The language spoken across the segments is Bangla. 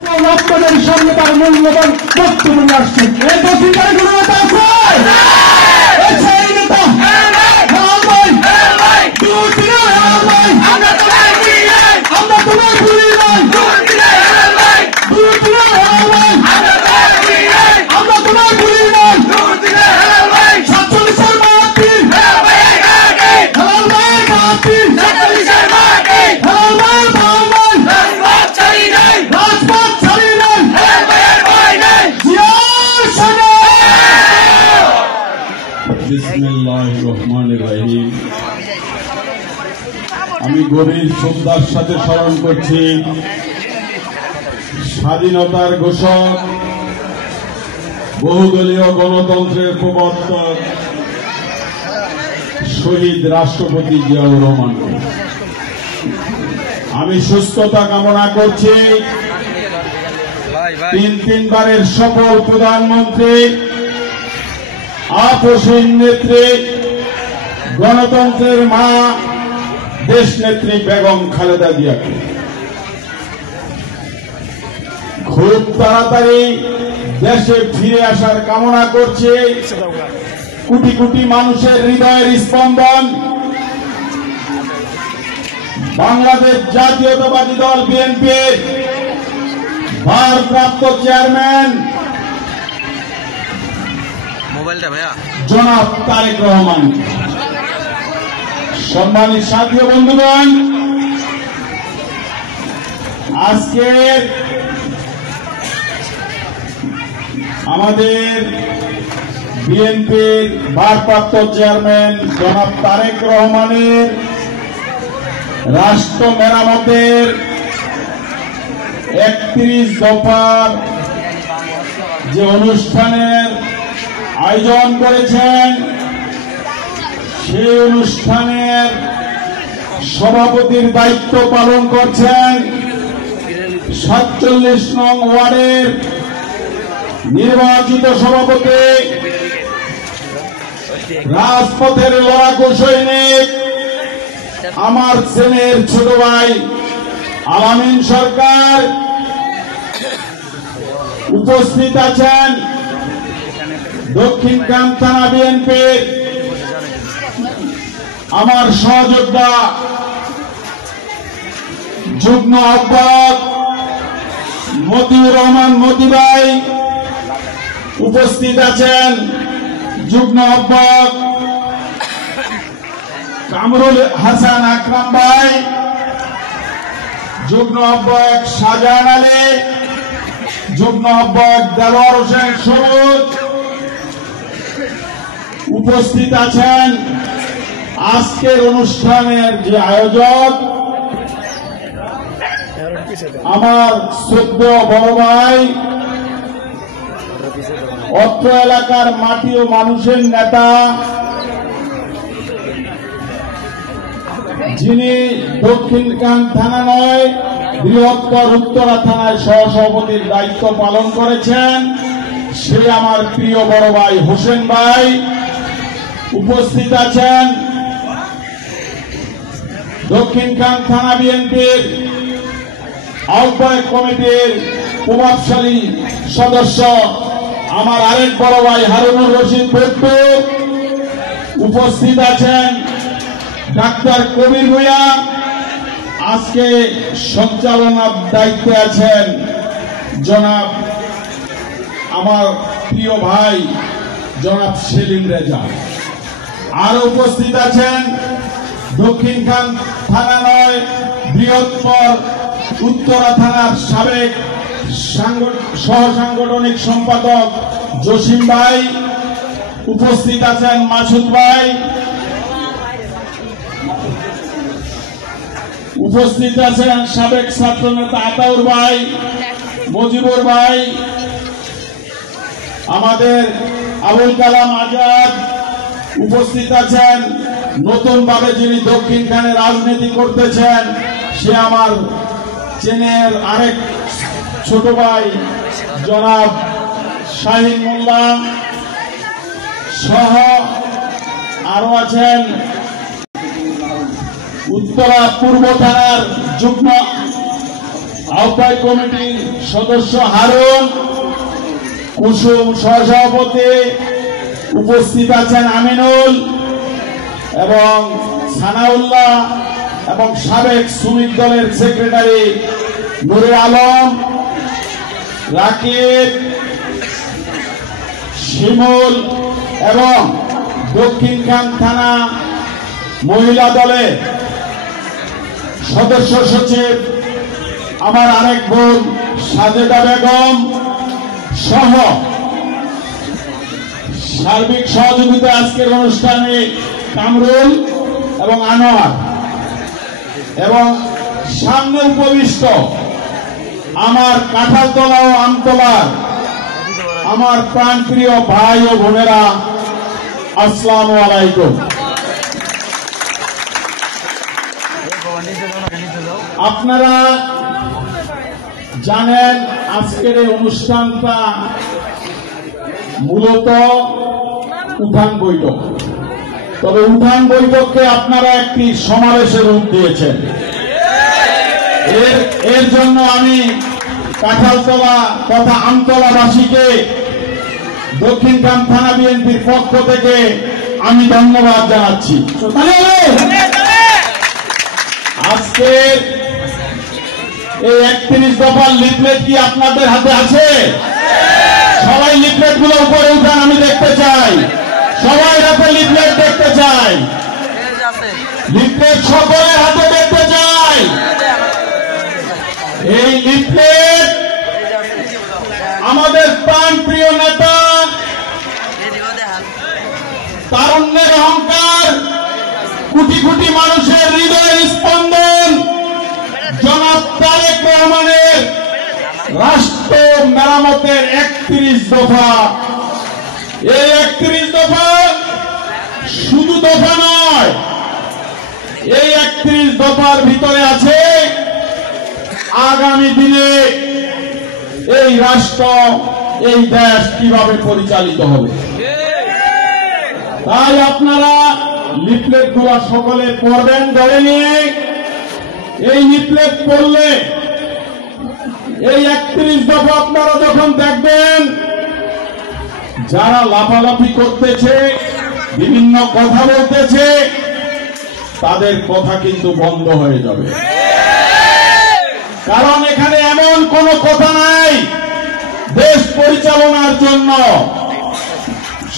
আপনাদের সামনে তার মূল্যবান বক্তব্য নিয়ে আসছেন। এই দক্ষিণকারী কোনো নেতা আছে? সেই নেতা আমরা তোমার গুলি নাই, আমরা তোমার গুলি নাই, 47-এর মাটি হেলাল ভাইয়ের মাটি, হেলাল ভাইয়ের ভাই নাই, রাজপথ ছাড়ি নাই, বিসমিল্লাহির রহমানির রহিম। আমি গভীর শ্রদ্ধার সাথে স্মরণ করছি স্বাধীনতার ঘোষক, বহুদলীয় গণতন্ত্রের প্রবর্তক শহীদ রাষ্ট্রপতি জিয়াউর রহমানকে। আমি সুস্থতা কামনা করছি তিনবারের সফল প্রধানমন্ত্রী, আপসহীন নেত্রী, গণতন্ত্রের মা, দেশ নেত্রী বেগম খালেদা জিয়াকে। খুব তাড়াতাড়ি দেশে ফিরে আসার কামনা করছে কোটি কোটি মানুষের হৃদয়ের স্পন্দন বাংলাদেশ জাতীয়তাবাদী দল বিএনপির ভারপ্রাপ্ত চেয়ারম্যান জনাব তারেক রহমান। সম্মানিত সাথী ও বন্ধুগণ, আজকে আমাদের বিএনপির ভারপ্রাপ্ত চেয়ারম্যান জনাব তারেক রহমানের রাষ্ট্র মেরামতের 31 দফার যে অনুষ্ঠানের আয়োজন করেছেন, সেই অনুষ্ঠানের সভাপতির দায়িত্ব পালন করছেন 47 নং ওয়ার্ডের নির্বাচিত সভাপতি, রাজপথের লড়াকু সৈনিক, আমার ছেলের ছোট ভাই আলামিন সরকার। উপস্থিত আছেন দক্ষিণকাম থানা বিএনপির আমার সহযোদ্ধা যুগ্ম আহ্বায়ক মতিউর রহমান মতি ভাই। উপস্থিত আছেন যুগ্ম আহ্বায়ক কামরুল হাসান আকরাম ভাই, যুগ্ম আহ্বায়ক শাহজাহান আলী, যুগ্ম আহ্বায়ক দেলোয়ার হোসেন সবুজ। উপস্থিত আছেন আজকের অনুষ্ঠানের যে আয়োজক আমার শ্রদ্ধেয় বড় ভাই, অত্র এলাকার মাটি ও মানুষের নেতা, যিনি দক্ষিণকাম থানা নয় বৃহত্তর উত্তরা থানায় সহসভাপতির দায়িত্ব পালন করেছেন, সে আমার প্রিয় বড় ভাই হোসেন ভাই। উপস্থিত আছেন দক্ষিণকাম থানা বিএনপির আহ্বায়ক কমিটির প্রভাবশালী সদস্য আমার আরেক বড় ভাই হারুনুর রশিদ ভুট্টু। উপস্থিত আছেন ডাক্তার কবির ভূঁইয়া। আজকে সঞ্চালনার দায়িত্বে আছেন জনাব আমার প্রিয় ভাই জনাব সেলিম রেজা। আরো উপস্থিত আছেন দক্ষিণখান থানা নয় বৃহত্তর উত্তরা থানার সাবেক সহ সাংগঠনিক সম্পাদক জসিম ভাই। উপস্থিত আছেন মাসুদ ভাই। উপস্থিত আছেন সাবেক ছাত্রনেতা আতাউর ভাই, মজিবুর ভাই, আমাদের আবুল কালাম আজাদ। উপস্থিত আছেন নতুনভাবে যিনি দক্ষিণখানে রাজনীতি করতেছেন, সে আমার চেনের আরেক ছোট ভাই জনাব শাহিন মোল্লা সহ আরো আছেন উত্তরা পূর্ব থানার যুগ্ম আহ্বায়ক কমিটির সদস্য হারুন, কুসুম সহসভাপতি, উপস্থিত আছেন আমিনুল এবং সানাউল্লাহ এবং সাবেক শ্রমিক দলের সেক্রেটারি নুরে আলম, রাকিব, শিমুল এবং দক্ষিণখান থানা মহিলা দলের সদস্য সচিব আমার আরেক বোন সাজেদা বেগম সহ সার্বিক সহযোগিতা আজকের অনুষ্ঠানে কামরুল এবং আনোয়ার এবং সামনে উপবিষ্ট আমার কাঁঠালতলা ও আমতলার আমার প্রাণপ্রিয় ভাই ও বোনেরা, আসসালামু আলাইকুম। আপনারা জানেন আজকের এই অনুষ্ঠানটা মূলত উঠান বৈঠক, তবে উঠান বৈঠককে আপনারা একটি সমাবেশের রূপ দিয়েছেন। এর জন্য আমি কাঁঠালতলা তথা আমতলাবাসীকে দক্ষিণখান থানা বিএনপির পক্ষ থেকে আমি ধন্যবাদ জানাচ্ছি। আজকে এই 31 দফার লিফলেট কি আপনাদের হাতে আছে? সবাই লিফলেট গুলো উপরে উঠান, আমি দেখতে চাই। সবাই হাতে লিফলেট দেখতে চাই, লিফলেট সকলের হাতে দেখতে চাই। এই লিফলেট আমাদের প্রাণপ্রিয় নেতা, তারুণ্যের অহংকার, কোটি কোটি মানুষের হৃদয়ের স্পন্দন জনাব তারেক রহমানের রাষ্ট্র মেরামতের 31 দফা। এই 31 দফা শুধু দফা নয়, এই 31 দফার ভিতরে আছে আগামী দিনে এই রাষ্ট্র, এই দেশ কিভাবে পরিচালিত হবে। তাই আপনারা লিফলেট গুলো সকলে পড়বেন ধরে নিয়ে। এই লিফলেট পড়লে এই 31 দফা আপনারা যখন দেখবেন, যারা লাফালাফি করতেছে, বিভিন্ন কথা বলতেছে, তাদের কথা কিন্তু বন্ধ হয়ে যাবে। কারণ এখানে এমন কোন কথা নাই, দেশ পরিচালনার জন্য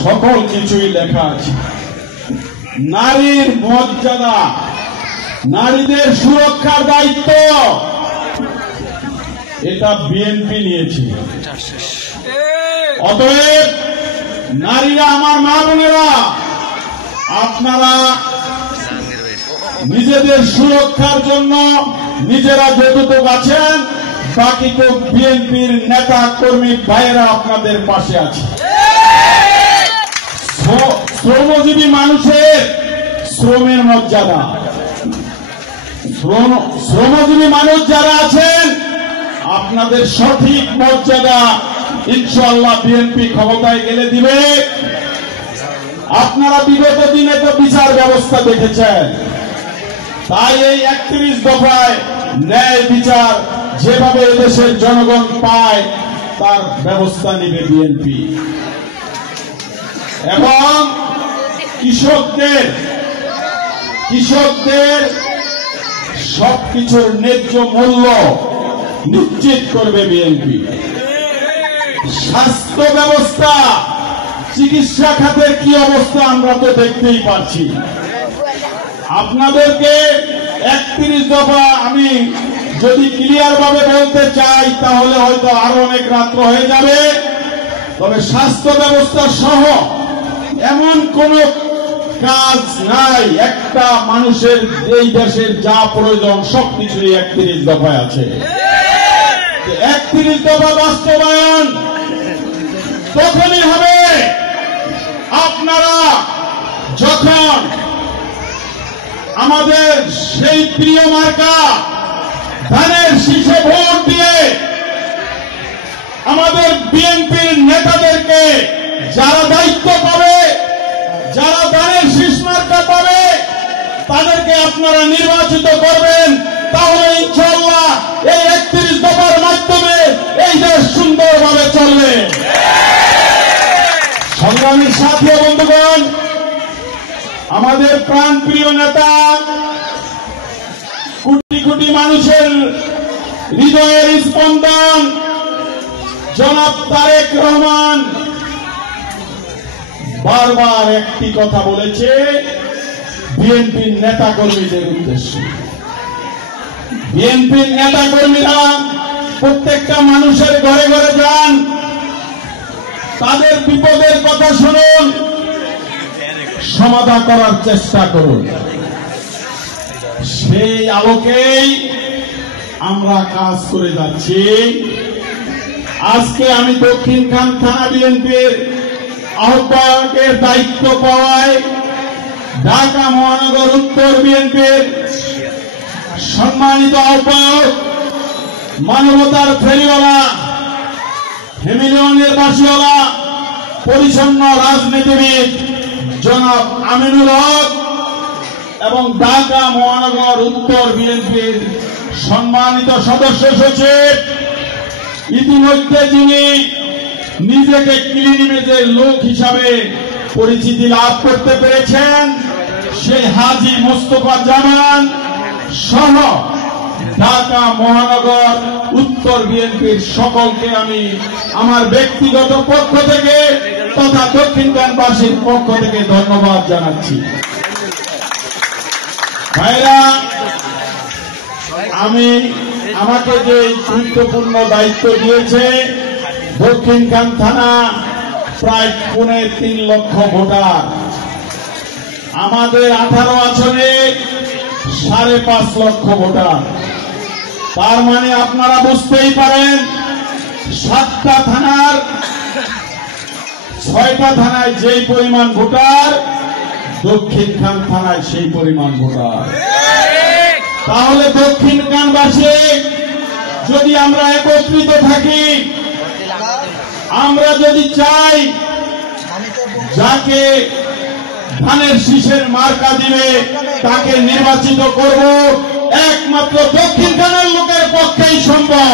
সকল কিছুই লেখা আছে। নারীর মর্যাদা, নারীদের সুরক্ষার দায়িত্ব এটা বিএনপি নিয়েছে। অতএব নারীরা, আমার মা বোনেরা, আপনারা নিজেদের সুরক্ষার জন্য নিজেরা যতটুকু আছেন, বাকি তো বিএনপির নেতা কর্মী ভাইয়েরা আপনাদের পাশে আছে। শ্রমজীবী মানুষের শ্রমের মর্যাদা, শ্রমজীবী মানুষ যারা আছেন, আপনাদের সঠিক মর্যাদা ইনশাআল্লাহ বিএনপি ক্ষমতায় গেলে দিবে। আপনারা বিগত দিনে তো বিচার ব্যবস্থা দেখেছেন, তাই এই 31 দফায় ন্যায় বিচার যেভাবে এদেশের জনগণ পায় তার ব্যবস্থা নেবে বিএনপি। এবং কৃষকদের সবকিছুর ন্যায্য মূল্য নিশ্চিত করবে বিএনপি। স্বাস্থ্য ব্যবস্থা, চিকিৎসা খাতের কি অবস্থা আমরা তো দেখতেই পাচ্ছি। আপনাদেরকে 31 দফা আমি যদি ক্লিয়ার ভাবে বলতে চাই তাহলে হয়তো আরো অনেক রাত্র হয়ে যাবে। তবে স্বাস্থ্য ব্যবস্থা সহ এমন কোন কাজ নাই, একটা মানুষের এই দেশের যা প্রয়োজন সবকিছুই 31 দফায় আছে। 31 দফা বাস্তবায়ন তখনই হবে আপনারা যখন আমাদের সেই প্রিয় মার্কা ধানের শীষে ভোট দিয়ে আমাদের বিএনপির নেতাদেরকে যারা দায়িত্ব পাবে, যারা ধানের শীষ মার্কা পাবে, তাদেরকে আপনারা নির্বাচিত করবেন। তাহলে ইনশাআল্লাহ এই 31 দফার মাধ্যমে এই দেশ সুন্দরভাবে চলবে। সংগ্রামী সাথী ও বন্ধুগণ, আমাদের প্রাণপ্রিয় নেতা, কোটি কোটি মানুষের হৃদয়ের স্পন্দন জনাব তারেক রহমান বারবার একটি কথা বলেছে বিএনপির নেতা কর্মীদের উদ্দেশ্যে। বিএনপির নেতা কর্মীরা প্রত্যেকটা মানুষের ঘরে ঘরে যান, তাদের বিপদের কথা শুনুন, সমাধান করার চেষ্টা করুন। সেই আলোকেই আমরা কাজ করে যাচ্ছি। আজকে আমি দক্ষিণখান থানা বিএনপির আহ্বায়কের দায়িত্ব পাওয়ায় ঢাকা মহানগর উত্তর বিএনপির সম্মানিত আহ্বায়ক, মানবতার ফেরিওয়ালা, হেমিলিয়নের বাসিওয়ালা, পরিচ্ছন্ন রাজনীতিবিদ জনাব আমিনুল হক এবং ঢাকা মহানগর উত্তর বিএনপির সম্মানিত সদস্য সচিব, ইতিমধ্যে যিনি নিজেকে ক্লিন ইমেজের লোক হিসাবে পরিচিতি লাভ করতে পেরেছেন, সেই হাজী মোস্তফা জামান সহ ঢাকা মহানগর উত্তর বিএনপির সকলকে আমি আমার ব্যক্তিগত পক্ষ থেকে তথা দক্ষিণখানবাসীর পক্ষ থেকে ধন্যবাদ জানাচ্ছি। ভাইরা, আমাকে যে গুরুত্বপূর্ণ দায়িত্ব দিয়েছে, দক্ষিণখান থানা প্রায় 3.5 লক্ষ ভোটার, আমাদের 18 আসনে 5.5 লক্ষ ভোটার। তার মানে আপনারা বুঝতেই পারেন 7টা থানার 6টা থানায় যেই পরিমাণ ভোটার, দক্ষিণখান থানায় সেই পরিমাণ ভোটার। তাহলে দক্ষিণখানবাসী যদি আমরা একত্রিত থাকি, আমরা যদি চাই যাকে ধানের শীষের মার্কা দিবে তাকে নির্বাচিত করব, একমাত্র দক্ষিণখানের লোকের পক্ষেই সম্ভব।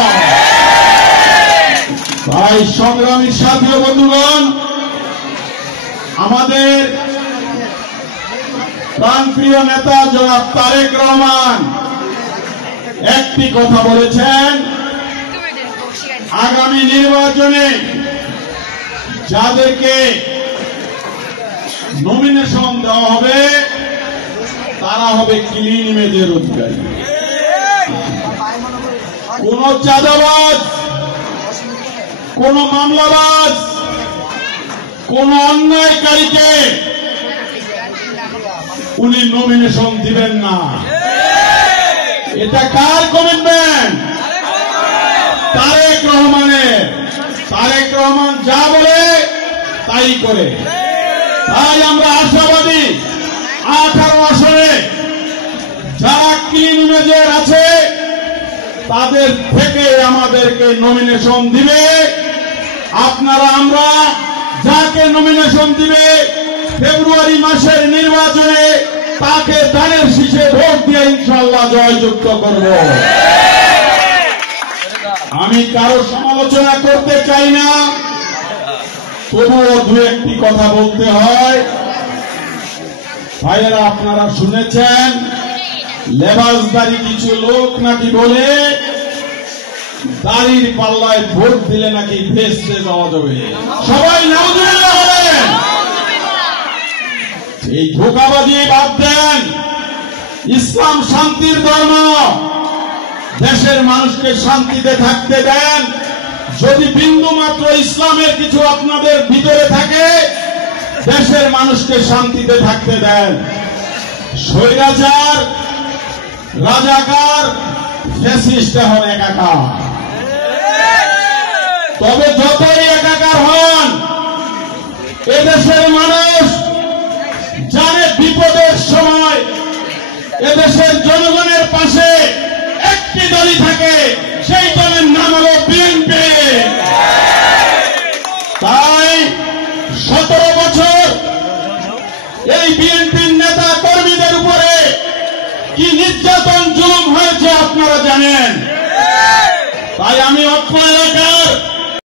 তাই সংগ্রামী সাথী ও বন্ধুগণ, আমাদের প্রাণপ্রিয় নেতা জনাব তারেক রহমান একটি কথা বলেছেন, আগামী নির্বাচনে যাদেরকে নমিনেশন দেওয়া হবে তারা হবে ক্লিন ইমেজের অধিকারী। কোন চাঁদাবাজ, কোন মামলাবাজ, কোন অন্যায়কারীকে উনি নমিনেশন দিবেন না। এটা কার কমিটমেন্ট? তারেক রহমানের। তারেক রহমান যা বলে তাই করে। তাই আমরা আশাবাদী 18 আসনে যারা ক্লিন ইমেজের আছে তাদের থেকে আমাদেরকে নমিনেশন দিবে। আপনারা আমরা যাকে নমিনেশন দিবে ফেব্রুয়ারি মাসের নির্বাচনে তাকে ধানের শীষে ভোট দিয়ে ইনশাআল্লাহ জয়যুক্ত করব। আমি কারো সমালোচনা করতে চাই না, তবুও 2-1টি কথা বলতে হয়। ভাইয়েরা, আপনারা শুনেছেন লেবাসদারি কিছু লোক নাকি বলে দাড়ির পাল্লায় ভোট দিলে নাকি ভেস্তে যাওয়া যাবে। সবাই নাউজুবিল্লাহ বলেন। এই ধোঁকাবাজি বাদ দেন। ইসলাম শান্তির ধর্ম, দেশের মানুষকে শান্তিতে থাকতে দেন। যদি বিন্দু মাত্র ইসলামের কিছু আপনাদের ভিতরে থাকে, দেশের মানুষকে শান্তিতে থাকতে দেন। স্বৈরাচার, রাজাকার, ফ্যাসিস্ট হন একাকার। তবে যতই একাকার হন, এদেশের মানুষ জানে বিপদের সময় এদেশের জনগণের পাশে একটি দলই থাকে,